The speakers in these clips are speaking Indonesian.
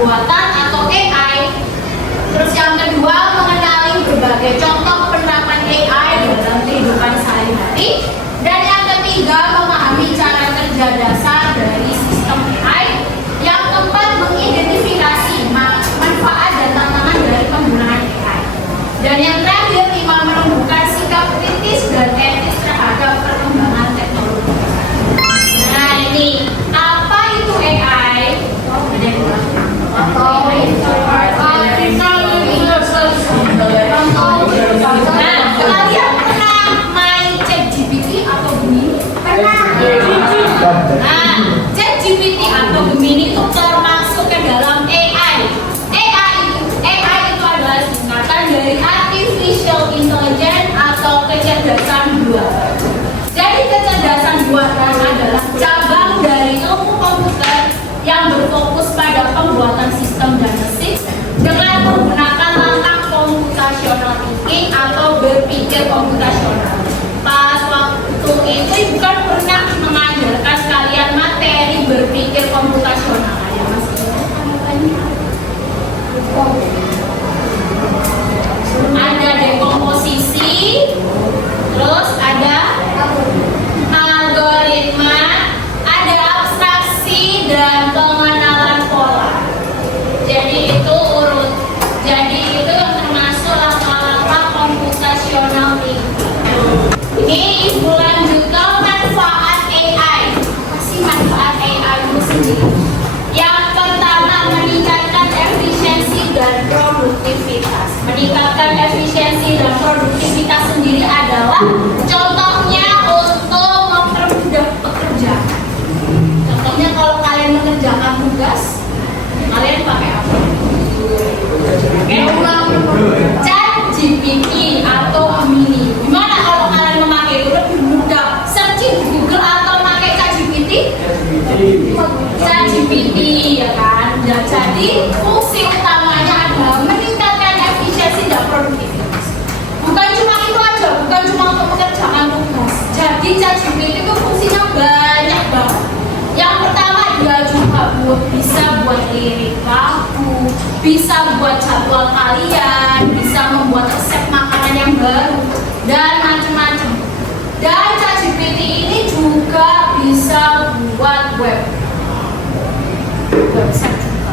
buatan atau AI. Terus yang kedua, mengenali berbagai contoh penerapan AI dalam kehidupan sehari-hari. Dan yang ketiga, memahami cara kerja dasar dari sistem AI. Yang keempat, mengidentifikasi manfaat dan tantangan dari penggunaan AI. Dan yang terakhir, 5, menumbuhkan sikap kritis dan etis terhadap perkembangan teknologi. Nah ini, apa itu AI? Ada yang bilang, nah, kalian pernah main ChatGPT atau Gemini? Pernah. Nah, ChatGPT atau Gemini itu termasuk ke dalam AI. AI itu adalah singkatan dari Artificial Intelligence atau kecerdasan buatan. Jadi kecerdasan buatan adalah cabang dari ilmu komputer yang berfokus pada pembuatan sistem dan mesin dengan menggunakan langkah computational thinking atau berpikir komputasional. Pas waktu itu bukan pernah mengajarkan kalian materi berpikir komputasional ya Mas? Ada dekomposisi, terus ada algoritma, ada abstraksi dan pengenalan pola. Jadi itu itu termasuk langkah-langkah computational thinking. Ini ibu lanjutkan manfaat AI. Apa sih manfaat AI itu sendiri? Yang pertama, meningkatkan efisiensi dan produktivitas. Meningkatkan efisiensi dan produktivitas sendiri adalah contohnya untuk mempermudah pekerjaan. Contohnya kalau kalian mengerjakan tugas, kalian pakai apa? ChatGPT atau Gemini. Gimana kalau kalian memakai itu lebih mudah? Searching di Google atau pakai ChatGPT? ChatGPT ya kan. Jadi fungsi utamanya adalah meningkatkan efisiensi dan produktivitas. Bukan cuma itu aja, bukan cuma untuk mengerjakan tugas. Jadi ChatGPT itu fungsinya banyak banget. Yang pertama, dia juga bisa buat lirik lagu, bisa buat jadwal kalian, bisa membuat resep makanan yang baru dan macam-macam. Dan ChatGPT ini juga bisa buat website juga.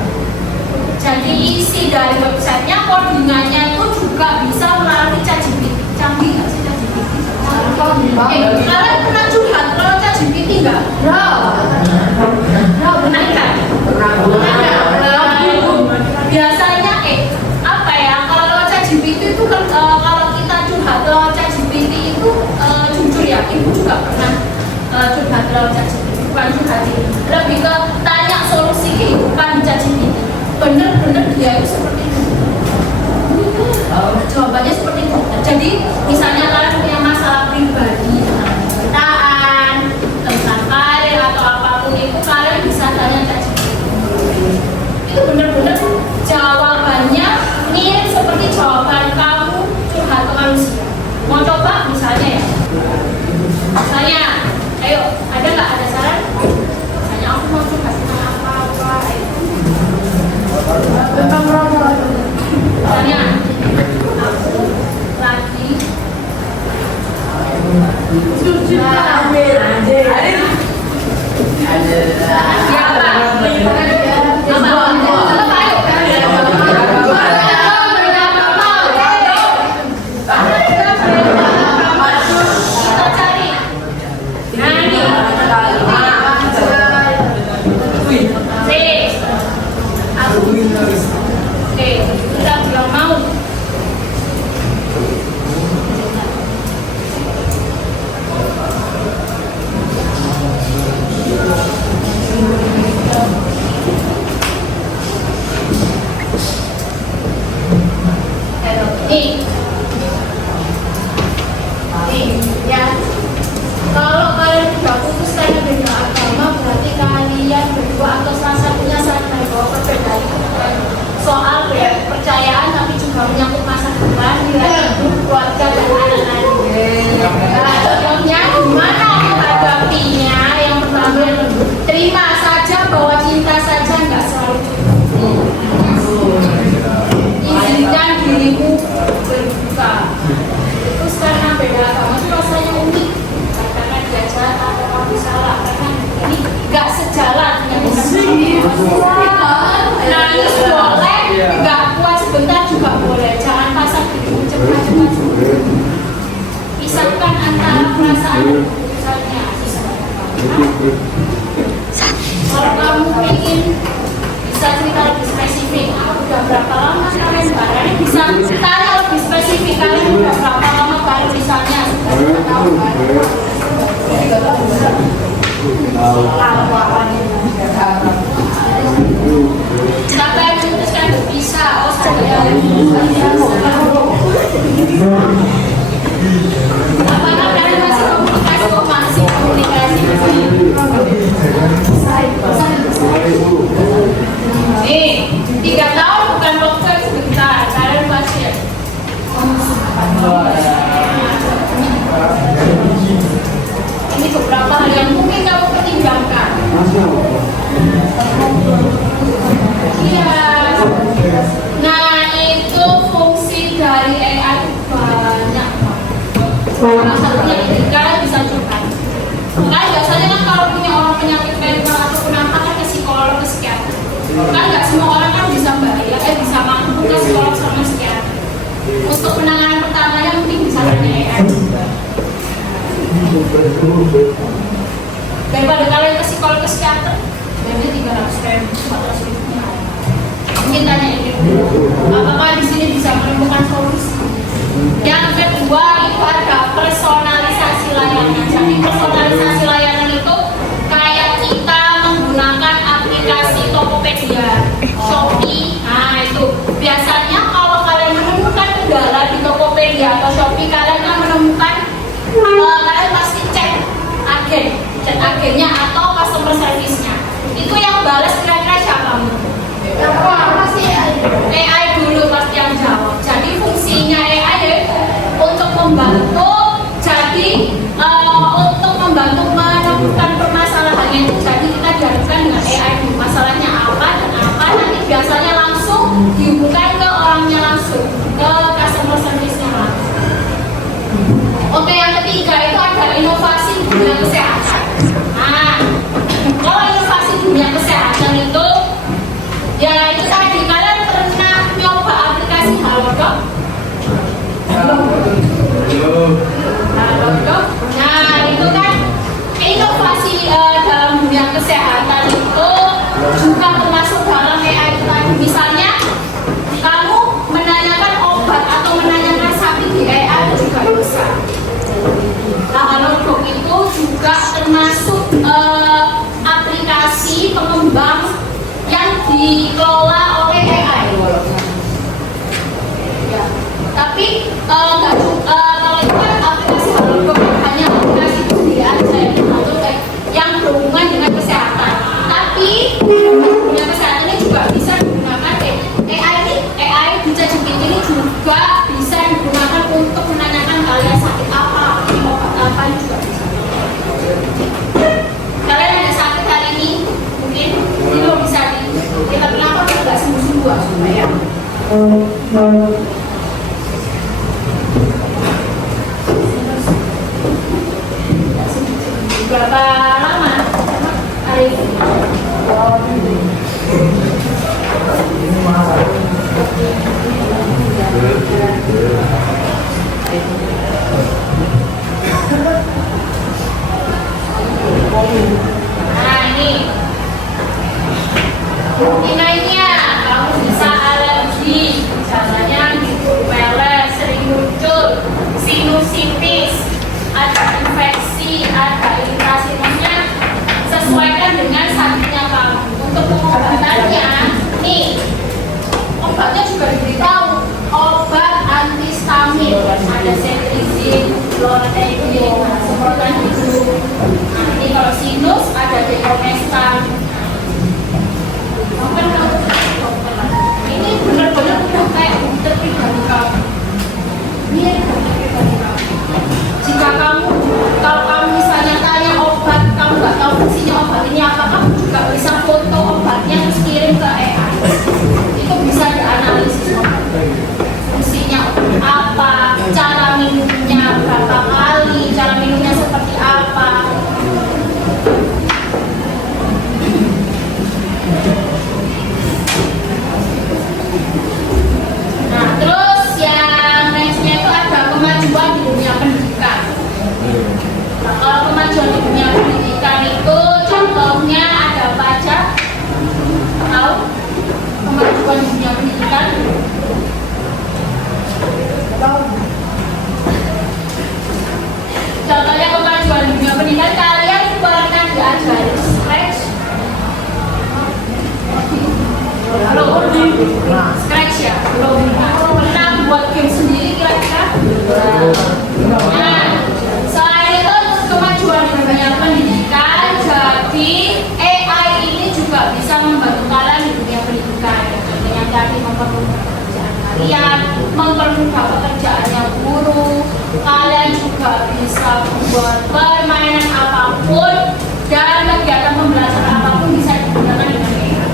Jadi isi dari websitenya, codingannya itu juga bisa melalui ChatGPT. Canggih nggak sih ChatGPT? Kalian pernah curhat kalau ChatGPT nggak? Pernah nggak? Biasanya apa ya? Kalau ChatGPT itu kan kalau kita curhat lewat ChatGPT itu jujur ya, ibu juga pernah curhat lewat ChatGPT. Bukan curhat ini, lebih ke tanya solusi kehidupan ChatGPT. Bener-bener dia itu seperti itu. Jawabannya seperti itu. Jadi misalnya kalian punya masalah pribadi tentang percintaan, tentang karir atau apapun itu, kalian bisa tanya ChatGPT. Itu bener-bener jawabannya mirip seperti jawaban kamu curhat ke manusia. Mau coba misalnya ya? Misalnya, ayo, ada saran? Misalnya aku mau curhat tentang apa-apa. Tentang apa? Misalnya, aku lagi ya. Kalau kalian sudah putuskan beda agama, berarti kalian berdua atau salah satunya sadar bahwa perbedaan itu bukan soal kepercayaan, tapi juga menyangkut masa depan, nilai hidup, keluarga dan anak-anak. Nah, contohnya gimana menghadapinya? Yang pertama, terima saja bahwa cinta saja nggak selalu cukup. Nangis boleh, nggak kuat sebentar juga boleh. Jangan pasang dirimu cepat-cepat. Pisahkan antara perasaan dan keputusannya. Kalau kamu ingin bisa cerita lebih spesifik, udah berapa lama kalian bareng? Bisa tanya lebih spesifik, kalian udah berapa lama bareng misalnya? Sudah tahu kan? Siapa yang memutuskan berpisah? Oh, saya. Apakah kalian masih komunikasi? Oh, masih komunikasi. Nih, 3 tahun bukan waktu yang sebentar. Kalian masih ini beberapa hal yang mungkin kamu pertimbangkan. Iya. Nah, itu fungsi dari AI banyak. Salah satunya ini kalian bisa coba. Kan biasanya kan kalau punya orang penyakit mental ataupun apa kan ke psikolog, ke psikiater. Kan nggak semua orang kan bisa bayar, bisa mampu ke psikolog sama psikiater. Untuk penanganan pertamanya mungkin bisa pakai AI. Daripada kalian ke psikolog, ke psikiater, jadi 300.000, 400.000. Mungkin tanya ini dulu, apakah di sini bisa menemukan solusi? Yang kedua itu ada personalisasi layanan. Jadi personalisasi layanan itu kayak kita menggunakan aplikasi Tokopedia, Shopee. Nah itu biasanya kalau kalian menemukan kendala di Tokopedia atau Shopee, kalian akan menemukan kalian pasti cek agennya atau customer service-nya. Itu yang balas kira-kira siapa? Pasti AI dulu pasti yang jawab. Jadi fungsinya AI yaitu untuk membantu, untuk membantu menemukan permasalahannya itu. Jadi kita diharapkan dengan AI dulu masalahnya apa dan apa, nanti biasanya langsung dihubungkan ke orangnya langsung, ke customer service-nya langsung. Oke, yang ketiga itu ada inovasi di dunia kesehatan. Nah, kalau inovasi di dunia kesehatan itu ya itu tadi, kalian pernah nyoba aplikasi Halodoc? Halodoc. Nah itu kan inovasi dalam dunia kesehatan itu juga termasuk dalam AI tadi. Misalnya kamu menanyakan obat atau menanyakan sakit di AI juga bisa. Nah Halodoc itu juga termasuk aplikasi pengembang yang dikelola oleh AI. Ya, tapi kalau itu kan aplikasi Halodoc hanya aplikasi sendiri aja atau kayak yang berhubungan dengan kesehatan. Tapi dunia kesehatan ini juga bisa digunakan AI di ChatGPT ini juga bisa digunakan untuk menanyakan kalian sakit apa, obat apa juga bisa. Kalian ada sakit hari ini mungkin ini lo bisa kita kenapa kita nggak sembuh-sembuh supaya berapa lama hari ini? Nah ini kamu bisa alergi, misalnya gitu, peles, sering muncul, sinusitis, ada infeksi, ada iritasi, maksudnya sesuaikan dengan sakitnya kamu. Untuk pengobatannya, nih obatnya juga diberitahu, obat antihistamin, ada cetirizine, clonidine, semprotan hidung. Nanti kalau sinus ada dekomestan. Mungkin membantu kalian di dunia pendidikan. Contohnya tadi mempermudah pekerjaan kalian, mempermudah pekerjaannya guru. Kalian juga bisa membuat permainan apapun dan kegiatan pembelajaran apapun bisa digunakan dengan AI.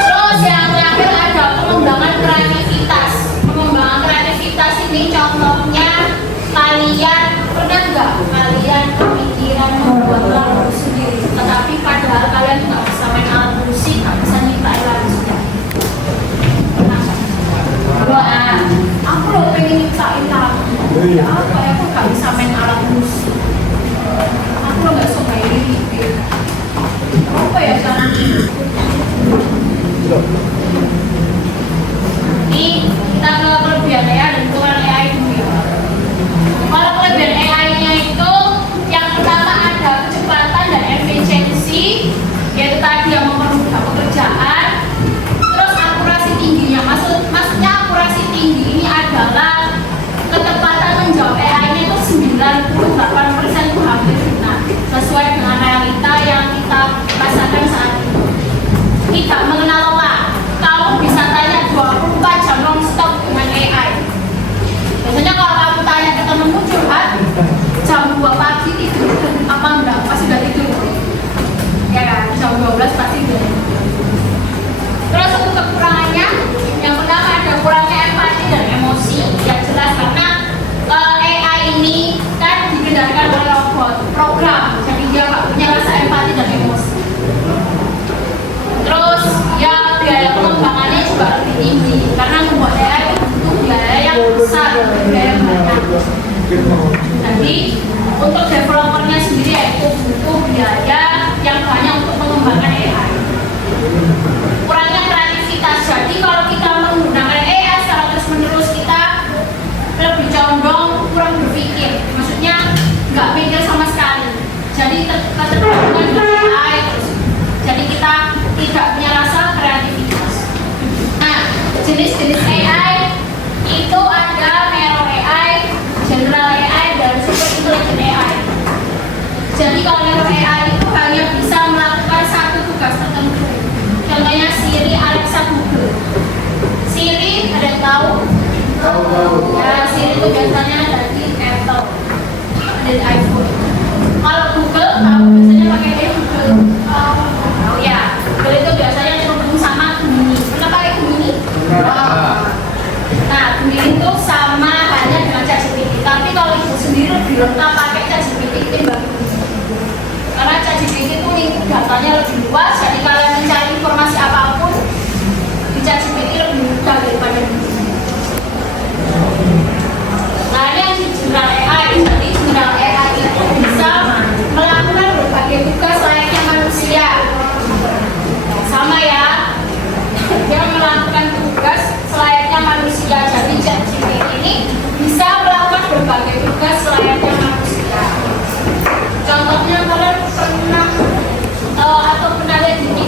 Terus yang terakhir ada pengembangan kreativitas. Pengembangan kreativitas ini contohnya kalian pernah nggak kalian kepikiran membuat lagu sendiri, tetapi padahal kalian nggak bisa main alat musik, nggak bisa nyiptain lagu sendiri. Nah, aku loh pengen nyiptain lagu, ya apa ya, aku nggak bisa main alat musik, aku loh nggak suka ini, apa ya caranya? Ini kita ke kelebihan ya dan kekurangan AI dulu ya. Kalau kelebihan AI-nya itu yang pertama ada kecepatan dan efisiensi, yaitu tadi yang mempermudah pekerjaan. Terus akurasi tingginya, maksudnya akurasi tinggi ini adalah ketepatan menjawab AI-nya itu 98% itu hampir benar, sesuai dengan realita yang kita rasakan saat ini. Tidak mengenal lelah, kamu bisa tanya 24 jam non-stop dengan AI. Biasanya kalau kamu tanya ke temenmu curhat jam 2 pagi tidur apa enggak, pasti udah tidur ya kan, jam 12 pasti udah. Terus untuk kekurangannya, yang pertama ada kurangnya empati dan emosi, yang jelas karena AI ini kan dikendalikan oleh robot program, jadi dia nggak punya rasa empati dan emosi. Terus ya biaya pengembangannya juga lebih tinggi karena membuat AI butuh biaya yang besar, biaya yang banyak. Jadi untuk developernya sendiri itu butuh biaya yang banyak untuk mengembangkan AI. Kurangnya kreativitas. Jadi kalau kita menggunakan AI secara terus-menerus, kita lebih condong kurang berpikir. Maksudnya nggak pikir sama sekali. Jadi ketergantungan dengan AI terus. Jadi kita tidak punya rasa kreativitas. Nah, jenis-jenis AI itu ada narrow AI, general AI, dan super intelligent AI. Jadi kalau narrow AI itu hanya bisa melakukan satu tugas tertentu. Contohnya Siri, Alexa, Google. Siri ada yang tahu? Ya, Siri itu biasanya dari Apple, dari iPhone. Kalau Google, kamu biasanya pakai Google. Oh ya, Google itu biasanya terhubung sama Gemini. Pernah pakai Gemini? Nah, Gemini itu sama hanya dengan ChatGPT. Tapi kalau ibu sendiri lebih lengkap pakai ChatGPT ketimbang Gemini. Karena ChatGPT itu lingkup datanya lebih luas, jadi kalian mencari informasi apapun di ChatGPT lebih mudah daripada Gemini. Nah, ini yang general AI. Jadi general AI itu bisa melakukan berbagai tugas layaknya manusia. Sama ya, dia melakukan tugas selayaknya manusia. Jadi ChatGPT ini bisa melakukan berbagai tugas selayaknya manusia. Contohnya kalian pernah atau pernah lihat di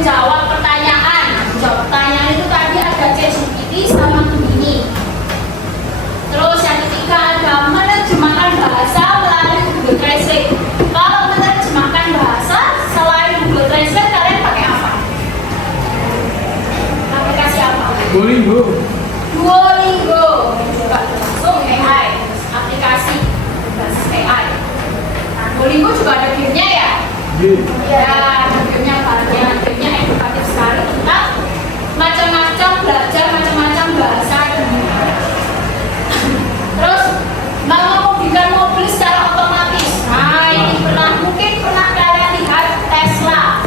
menjawab pertanyaan. Jawab pertanyaan itu tadi ada ChatGPT sama Gemini. Terus yang ketiga ada menerjemahkan bahasa melalui Google Translate. Kalau menerjemahkan bahasa selain Google Translate kalian pakai apa? Aplikasi apa? Duolingo. Duolingo juga langsung AI, aplikasi berbasis AI. Nah, Duolingo juga ada gamenya ya? Ya, ada gamenya banyak. Gamenya edukatif sekali tentang macam-macam belajar macam-macam bahasa dunia. Terus mengemudikan mobil secara otomatis. Nah, ini mungkin pernah kalian lihat Tesla.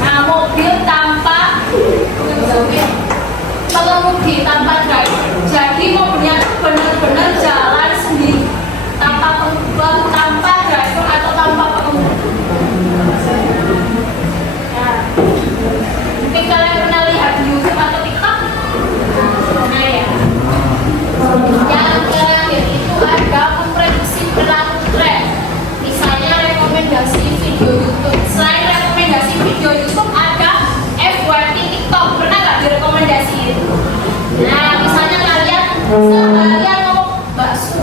Nah, mobil tanpa pengemudi, tanpa driver. Jadi mobilnya itu benar-benar jalan sendiri, tanpa driver atau tanpa pengemudi. Nah, mungkin kalian pernah lihat di YouTube atau TikTok. Nah ya. Yang terakhir itu ada memprediksi perilaku tren. Misalnya rekomendasi video YouTube. Selain rekomendasi video YouTube ada FYP TikTok. Pernah nggak direkomendasiin? Nah, misalnya kalian seharian ngomong bakso.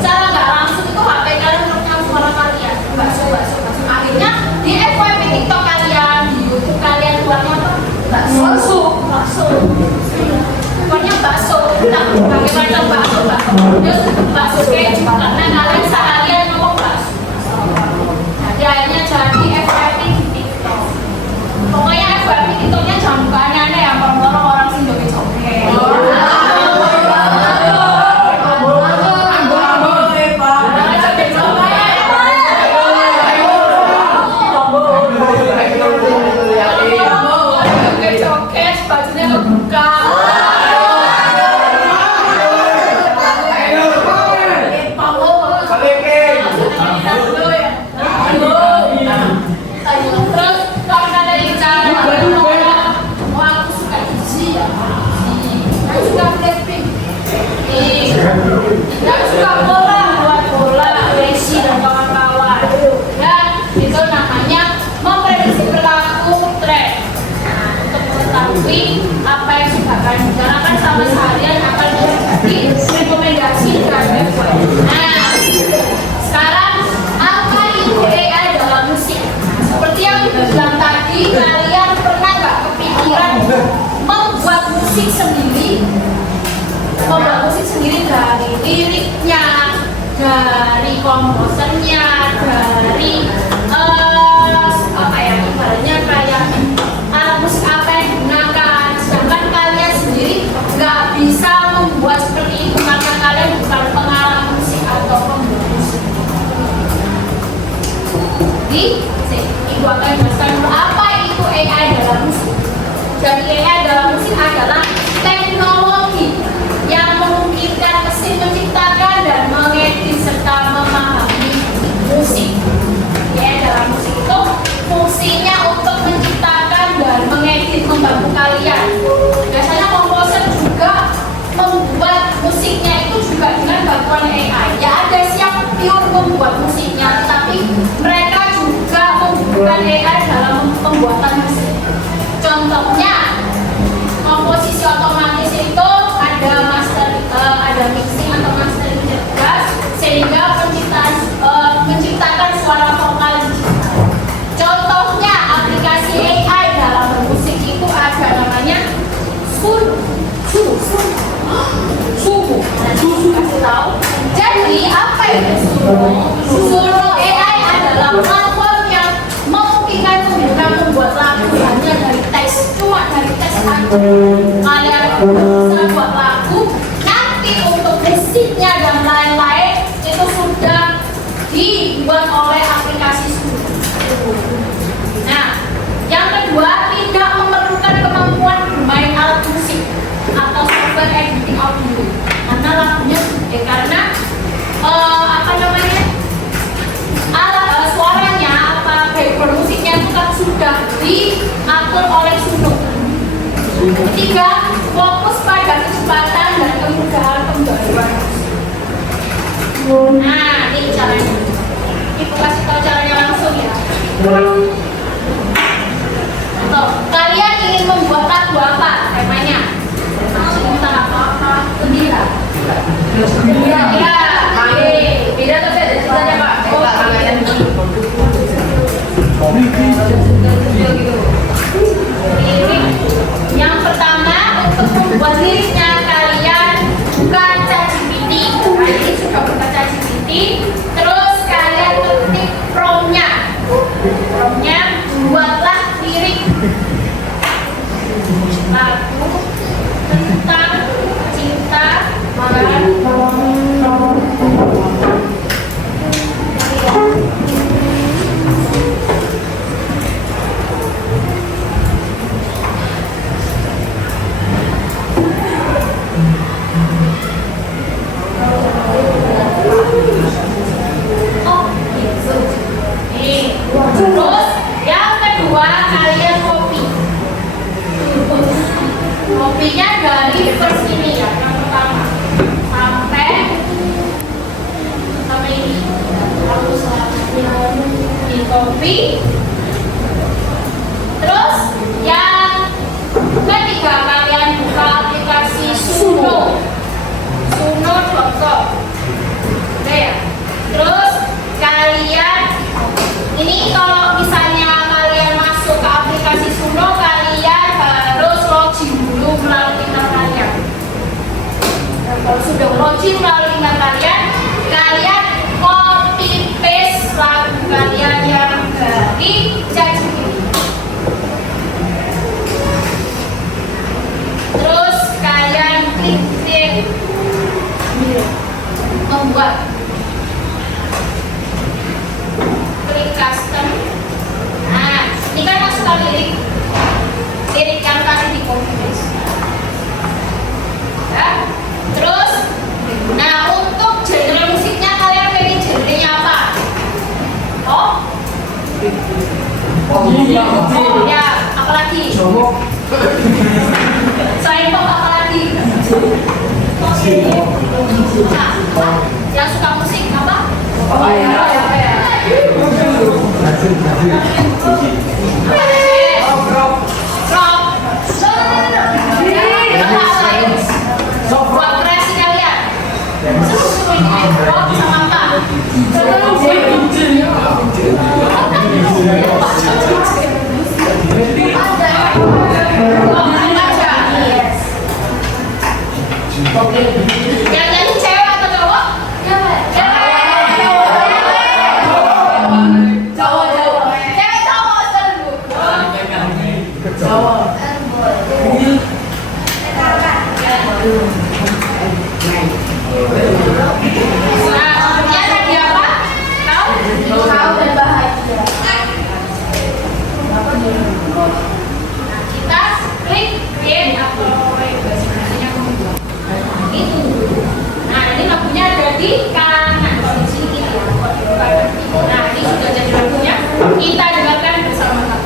Secara nggak langsung itu HP kalian merekam suara kalian bakso. Akhirnya di FYP TikTok kalian, di YouTube kalian keluarnya apa? Bakso. Pokoknya bakso. Nah, bagaimana bakso? Terus bakso keju karena kalian seharian ngomong bakso. Jadi akhirnya jadi FYP TikTok. Pokoknya FYP TikToknya jangan buka aneh-aneh ya, orang sih joget-joget. Joget-joget, bajunya kebuka. Terus kalau ada yang cara aku suka Izzy ya, aku suka Blackpink, aku suka bola, Messi dan kawan-kawan. Dan itu namanya memprediksi perilaku tren. Nah, untuk mengetahui apa yang sudah akan dibicarakan sama seharian akan direkomendasi dan website. Nah, sekarang apa itu AI dalam musik? Seperti yang kita bilang tadi, kalian pernah nggak kepikiran membuat musik sendiri? Membuat musik sendiri dari liriknya, dari komposernya, dari apa ya, ibaratnya kayak alat musik apa yang digunakan. Sedangkan kalian sendiri nggak bisa membuat seperti itu karena kalian bukan pengarang musik atau pembuat musik. Ibu akan jelaskan apa itu AI dalam musik. Jadi AI dalam musik adalah teknologi yang memungkinkan mesin menciptakan dan mengedit serta memahami musik. AI dalam musik itu fungsinya untuk menciptakan dan mengedit, membantu kalian. Biasanya komposer juga membuat musiknya itu juga dengan bantuan AI. Ya ada siapa pure membuat musiknya, tetapi mereka juga membutuhkan AI dalam pembuatan musik. Contohnya komposisi otomatis itu ada ada mixing atau mastering cerdas sehingga menciptakan suara vokal digital. Contohnya aplikasi AI dalam bermusik itu ada namanya Sumo. Kasih tahu. Jadi apa itu Sumo? AI adalah platform yang memungkinkan pengguna membuat lagu hanya dari teks, cuma dari teks aja. Kalian bisa buat lagu, nanti untuk musiknya dan lain-lain itu sudah dibuat oleh aplikasi Sumo. Nah, yang kedua tidak memerlukan kemampuan bermain alat musik atau software editing audio karena lagunya karena suaranya background musiknya itu kan sudah diatur oleh Sumo. Ketiga, fokus pada kecepatan dan kemudahan pembayaran. Nah, ini caranya. Ibu kasih tahu caranya langsung ya. Kalian ingin membuat lagu apa? Temanya? Cinta apa? Gembira. Gembira. Beda tuh beda ceritanya Pak. Yang pertama untuk membuat liriknya kalian buka ChatGPT. Kalian sudah buka ChatGPT. Terus kalian ketik promnya. Promnya buatlah lirik lagu tentang cinta dan terus yang kedua kalian copy. Kopinya dari verse ini ya, yang pertama sampai ini. Lalu selanjutnya di copy. Terus yang ketiga kalian buka aplikasi Suno. Suno.com. Oke ya. Terus kalian ini kalau misalnya kalian masuk ke aplikasi Suno, kalian harus login dulu melalui email kalian. Dan kalau sudah login melalui email kalian, kalian copy paste lagu kalian yang dari ChatGPT. Terus kalian klik membuat. Klik custom. Nah, ini kan masukkan lirik yang tadi di copy paste. Ya. Terus, nah untuk genre musiknya kalian pilih genrenya apa? Oh? Oh ya, apalagi? Selain pop apalagi? Nah, yang suka musik apa? Oh ya. Buat kreasi kalian. Rock sama apa? Yang nyanyi cewek atau cowok? Cewek. Nah, tadi apa? Tahu dan bahagia. Nah, kita klik create atau bahasanya itu. Nah, ini lagunya ada di kanan. Kalau di sini kita nah, ini sudah jadi lagunya. Kita dengarkan bersama-sama.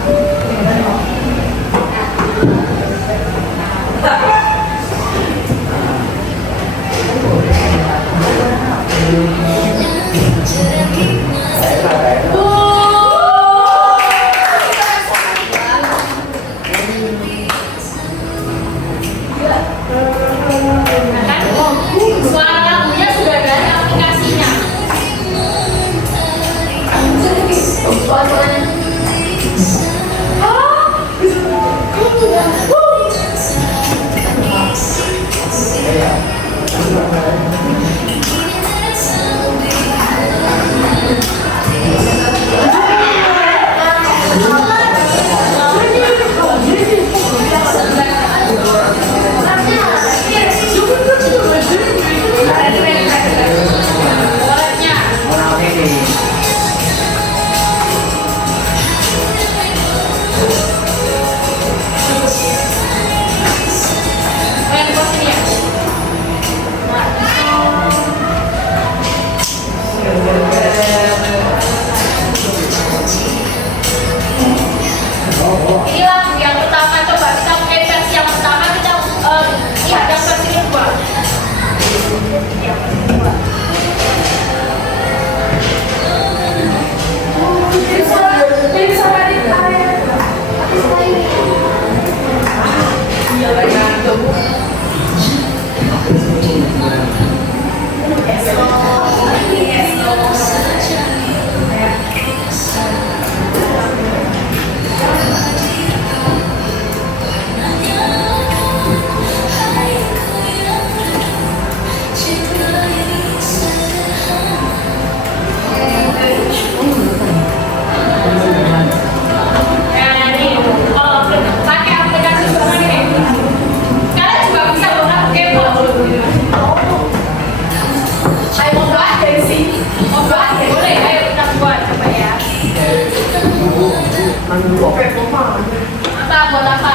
Suara lagunya sudah dari aplikasinya.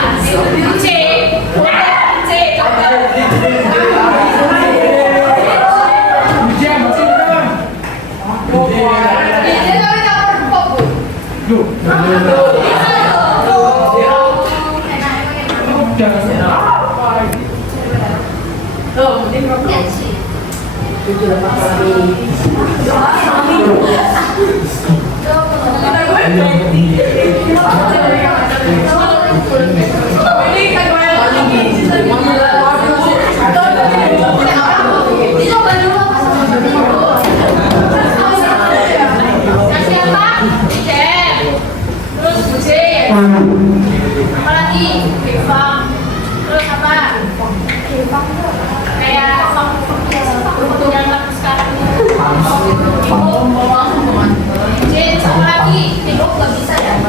C. C. Coba. Apa lagi? Bifang. Terus apa? Kayak yang sekarang Jen, sama lagi. Tembok nggak bisa ya?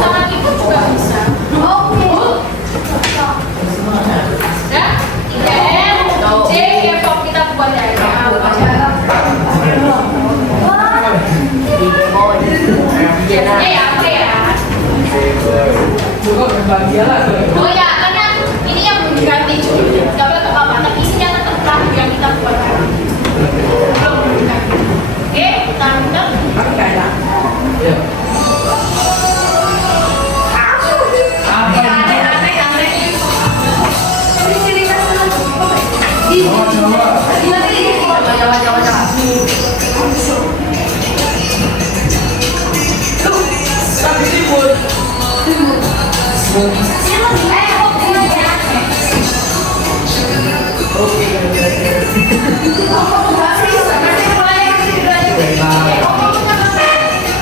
Sama keyboard juga bisa. Oke. Ya, J, K-pop kita buat ya. Oh ya, karena ini yang belum diganti cuy. Gak boleh ke apa, tapi isinya tetap lagu yang kita buat. Belum diganti. Oke, kita undang.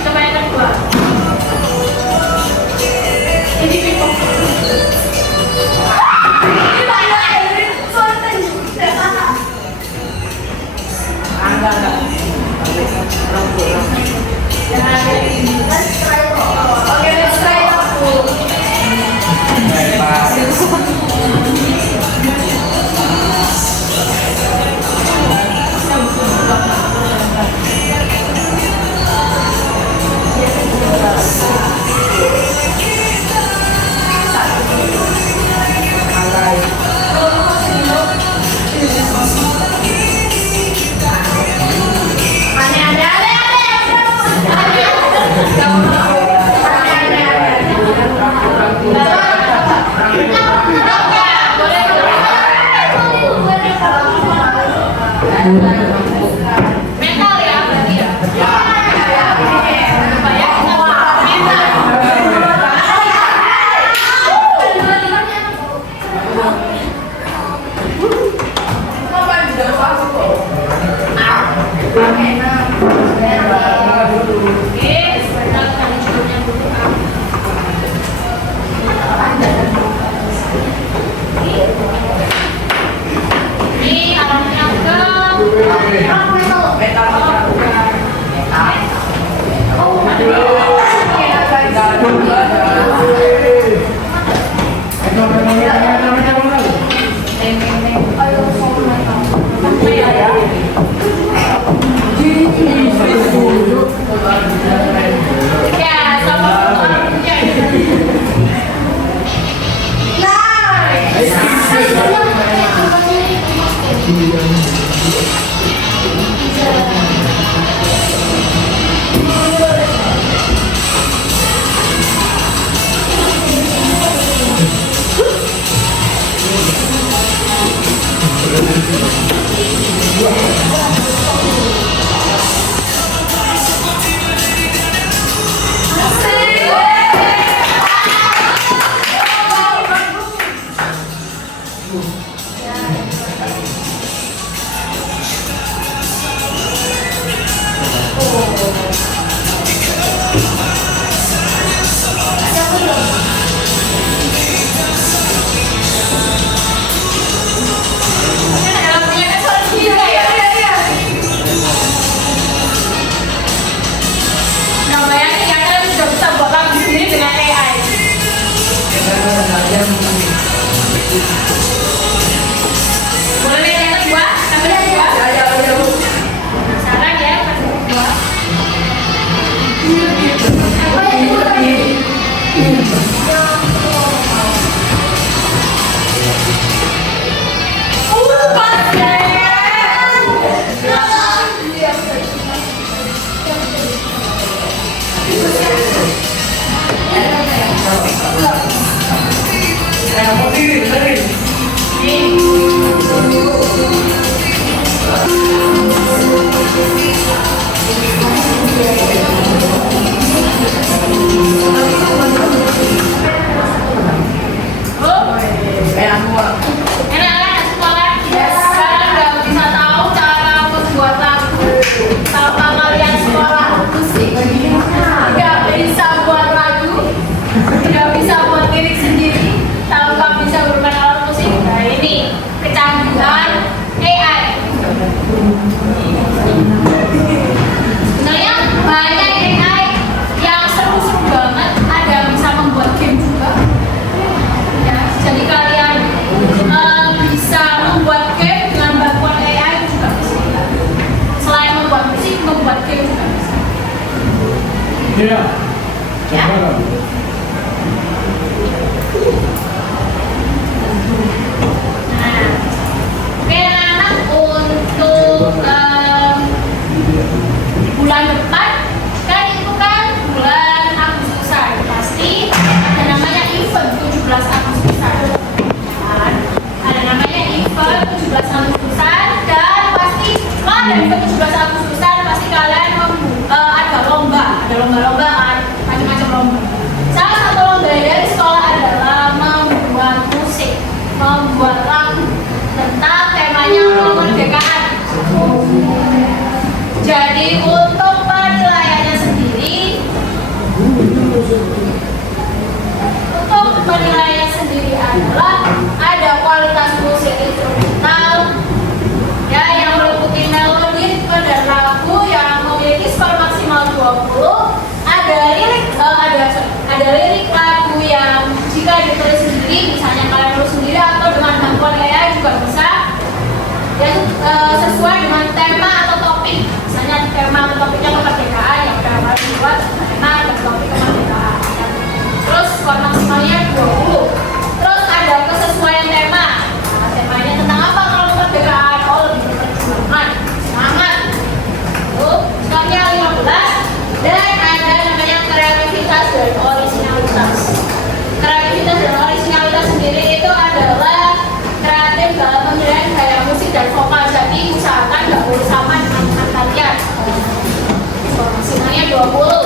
Coba yang kedua. Oke, let's try mental ya berarti ya. Ini arahnya Iya. Sebenarnya banyak AI yang seru-seru banget, ada yang bisa membuat game juga. Ya, jadi kalian bisa membuat game dengan bantuan AI juga bisa. Selain membuat musik, membuat game juga bisa. Iya. Ya. Nah, oke anak untuk bulan depan kan itu kan bulan Agustusan, pasti ada namanya event 17 Agustusan kan? Ada namanya event 17 Agustusan dan pasti ada event 17 Agustusan pasti kalian ada lomba-lomba kan, macam-macam lomba. Salah satu lomba dari sekolah adalah membuat musik, membuat lagu tentang temanya kemerdekaan. Jadi untuk penilaiannya sendiri, adalah ada kualitas musik instrumental, ya, yang meliputi melodi dan lagu yang memiliki skor maksimal 20. Ada lirik lagu yang jika ditulis sendiri, misalnya kalian tulis sendiri atau dengan bantuan AI juga bisa, yang sesuai dengan tema atau topik. Misalnya tema atau topiknya kemerdekaan, yang kalian buat tema dan topik kemerdekaan. Terus skor maksimalnya 20. Terus ada kesesuaian tema. Nah, temanya tentang apa kalau kemerdekaan? Oh, lebih berperjuangan, semangat. Skornya 15. Dan ada namanya kreativitas dan originalitas. Kreativitas dan originalitas sendiri itu adalah kreatif dalam pemilihan gaya musik dan vokal. Jadi usahakan nggak boleh sama dengan kalian. Maksimalnya 20.